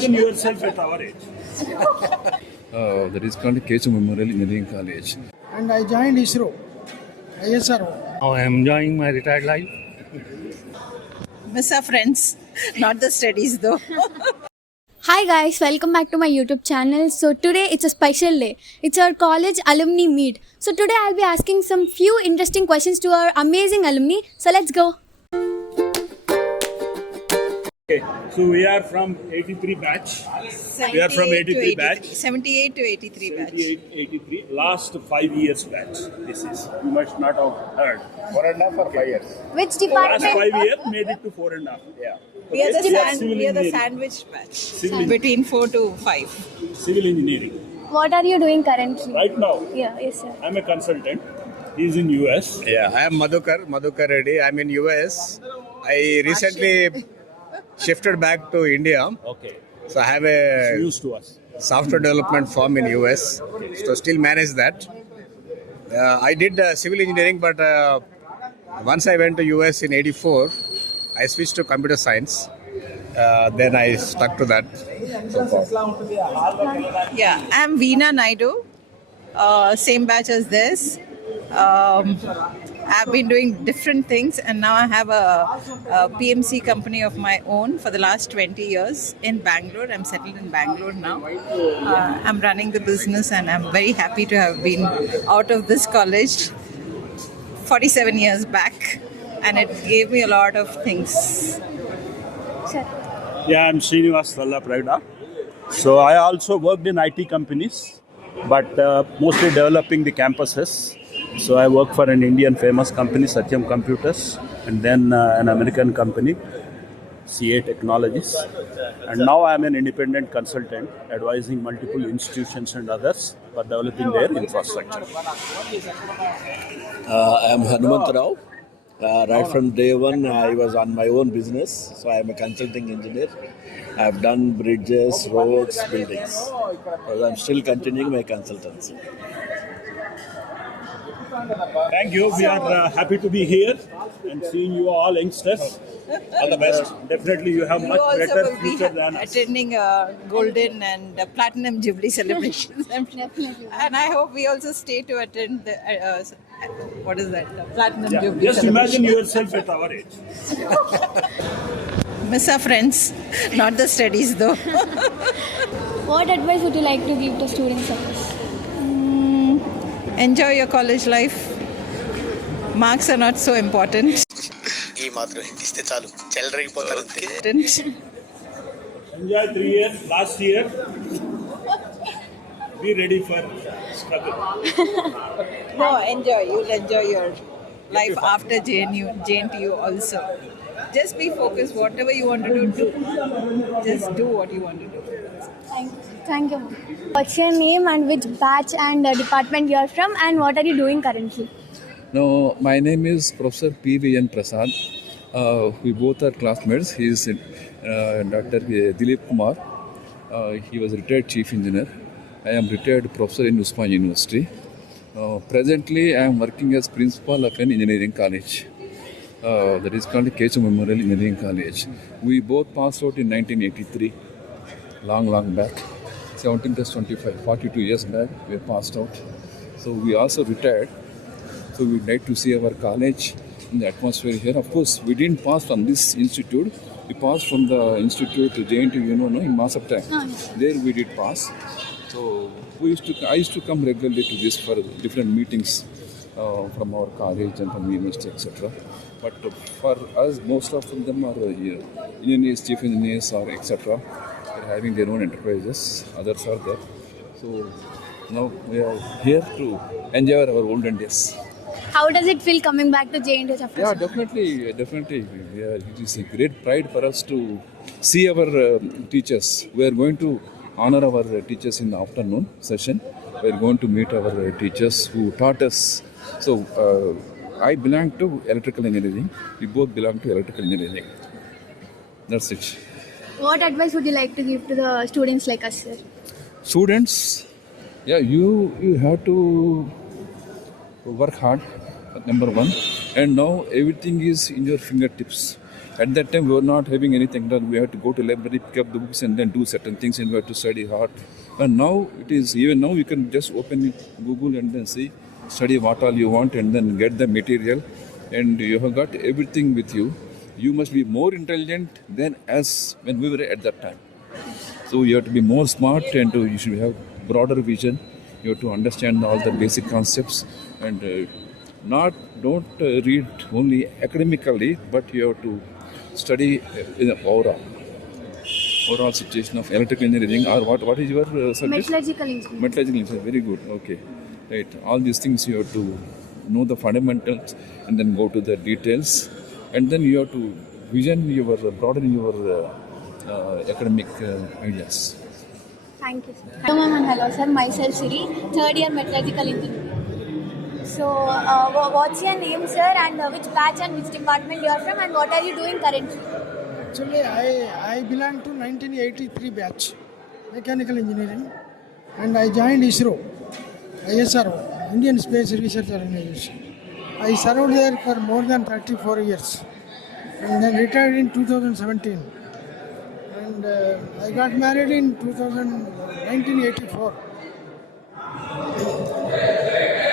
imagine yourself at our age. That is called Kesu Memorial Engineering College. And I joined ISRO, ISRO. Now I am enjoying my retired life. Miss our friends, not the studies though. Hi guys, welcome back to my YouTube channel. So today it's a special day. It's our college alumni meet. So today I'll be asking some few interesting questions to our amazing alumni. So let's go. Okay, so we are from 83 batch. We are from 83 batch. 78 to 83 batch. 83. Last 5 years batch. This is, you must not have heard. 4.5 or 5 years. Which Last department? 5 years made it to 4.5. Yeah. We are the, Civil we are the engineering. sandwich batch. Civil Between 4 to 5. Civil engineering. What are you doing currently? Right now, Yeah, yes sir. I'm a consultant. He's in US. Yeah, I am Madhukar Reddy. I'm in US. I recently shifted back to India. Okay. So I have He's a used to us. software development firm in US. So still manage that. I did civil engineering, but once I went to US in 84, I switched to computer science. Then I stuck to that. Yeah, I'm Veena Naidu. Same batch as this. I've been doing different things, and now I have a PMC company of my own for the last 20 years in Bangalore. I'm settled in Bangalore now. I'm running the business, and I'm very happy to have been out of this college 47 years back, and it gave me a lot of things. Sir. Yeah, I'm Srinivas Vallapragada. So I also worked in IT companies, but mostly developing the campuses. So I work for an Indian famous company, Satyam Computers, and then an American company, CA Technologies. And now I am an independent consultant advising multiple institutions and others for developing their infrastructure. I am Hanumant Rao. Right from day one, I was on my own business. So I am a consulting engineer. I have done bridges, roads, buildings. So I'm still continuing my consultancy. Thank you. We are happy to be here and seeing you all youngsters. All the best. Definitely you have You much also better will be future than us. attending golden and platinum jubilee celebrations. And I hope we also stay to attend the what is that? Platinum Yeah. jubilee. Just imagine celebration. yourself at our age. Miss our friends, not the studies though. What advice would you like to give to students of us? Enjoy your college life. Marks are not so important. ఈ మాత్రం ఇస్తే చాలు చెల్లరగిపోతారు అంతే. Enjoy 3 years. Last year. Be ready for struggle. No, enjoy. You'll enjoy your life after JNTU also. Just be focused. Whatever you want to do. Just do what you want to do. Thank you. What's your name and which batch and department you are from, and what are you doing currently? No, my name is Professor P.V.N. Prasad. We both are classmates. He is Dr. Dilip Kumar. He was retired chief engineer. I am retired professor in Usman University. Presently, I am working as principal of an engineering college. That is called Kesu Memorial Engineering College. We both passed out in 1983, long back. 17 plus 25, 42 years back, we passed out. So we also retired. So we'd like to see our college in the atmosphere here. Of course, we didn't pass from this institute. We passed from the institute to JNTU, in Masaptang. There we did pass. So I used to come regularly to this for different meetings from our college and from the university, etc. But for us, most of them are engineers, chief engineers, or etc. They're having their own enterprises. Others are there. So now we are here to enjoy our olden days. How does it feel coming back to JNTU after? Yeah, definitely. Yeah, it is a great pride for us to see our teachers. We are going to honor our teachers in the afternoon session. We are going to meet our teachers who taught us. So I belong to electrical engineering. We both belong to electrical engineering. That's it. What advice would you like to give to the students like us, sir? Students, yeah, you have to work hard, number one. And now everything is in your fingertips. At that time, we were not having anything done. We had to go to library, pick up the books, and then do certain things, and we had to study hard. And now it is even now you can just open Google and then see, study what all you want, and then get the material, and you have got everything with you. You must be more intelligent than us when we were at that time. So you have to be more smart, and you should have broader vision. You have to understand all the basic concepts, and don't read only academically, but you have to study in the overall situation of electrical engineering, or what is your subject? Metallurgical engineering. Metallurgical engineering. Very good. Okay, right. All these things you have to know the fundamentals, and then go to the details, and then you have to broaden your academic ideas. Thank you, sir. Hello, ma'am, and hello, sir. Myself, Siri, third year metallurgical engineering. So, what's your name, sir, and which batch and which department you are from, and what are you doing currently? Actually, I belong to 1983 batch, mechanical engineering, and I joined ISRO, Indian Space Research Organization. I served there for more than 34 years, and then retired in 2017. And I got married in 1984.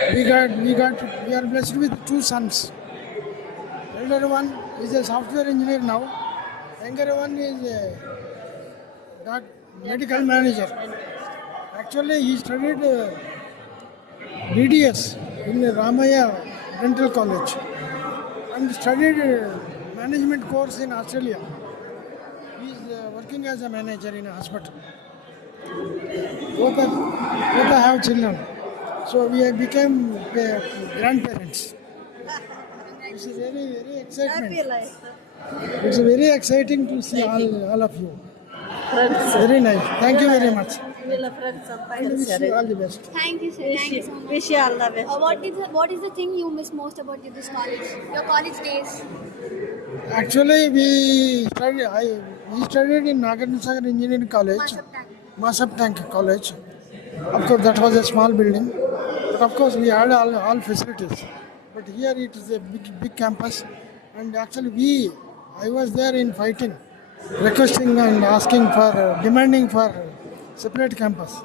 We are blessed with two sons. Elder one is a software engineer now. Younger one is a medical manager. Actually, he studied BDS in Ramaya Dental College and studied management course in Australia. He is working as a manager in a hospital. Both have children. So we have become grandparents. It's a very excitement. It's very exciting to see all of you. Very nice. Thank you very much. I wish you all the best. Thank you, sir. Thank you so much. Wish you all the best. What is the thing you miss most about this college? Your college days? Actually, we studied in Nagarnagar Engineering College, Masab Tank College. Of course, that was a small building, but of course we had all facilities. But here it is a big campus, and actually I was there in fighting, requesting and asking for, demanding for separate campus,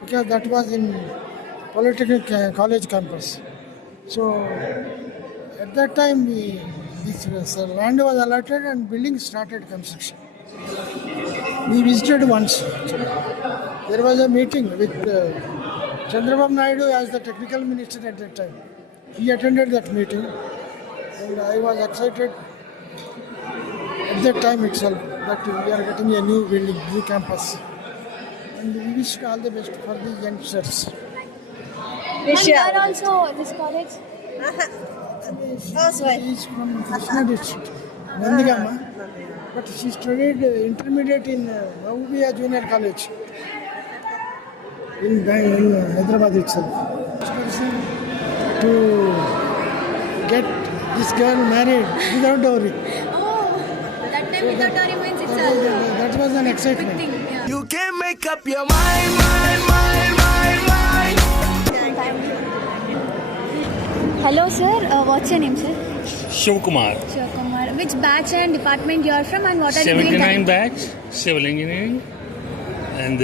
because that was in Polytechnic College campus. So at that time this land was allotted and building started construction. We visited once. There was a meeting with Chandrababu Naidu as the technical minister at that time. He attended that meeting, and I was excited at that time itself that we are getting a new building, new campus. And we wish all the best for the youngsters. And you are also this college? She is from Krishna district, Nandigama, but she studied intermediate in Mahubia Junior College in Hyderabad itself. To get this girl married without dowry. Oh, that time without dowry means it's a That was an big excitement. thing. Yeah. You can't make up your mind. Hello, sir. What's your name, sir? Shiv Kumar. Shiv Kumar. Which batch and department you are from, and what are you doing? 79 batch, civil engineering, and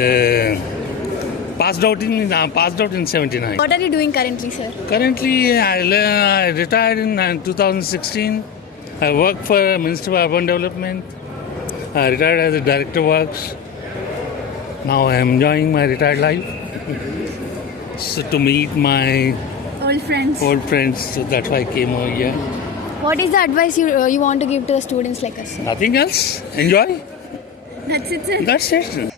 passed out in 79. What are you doing currently, sir? Currently, I retired in 2016. I work for Ministry of Urban Development. I retired as a director of works. Now I am enjoying my retired life. So to meet my Old friends. so that's why I came over here. What is the advice you want to give to students like us, sir? Nothing else. Enjoy. That's it, sir. That's it.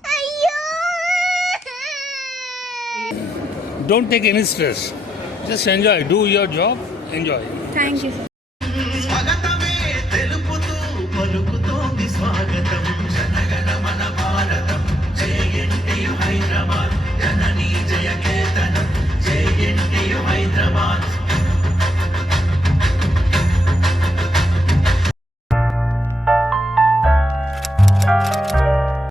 Don't take any stress. Just enjoy. Do your job. Enjoy. Thank you, sir.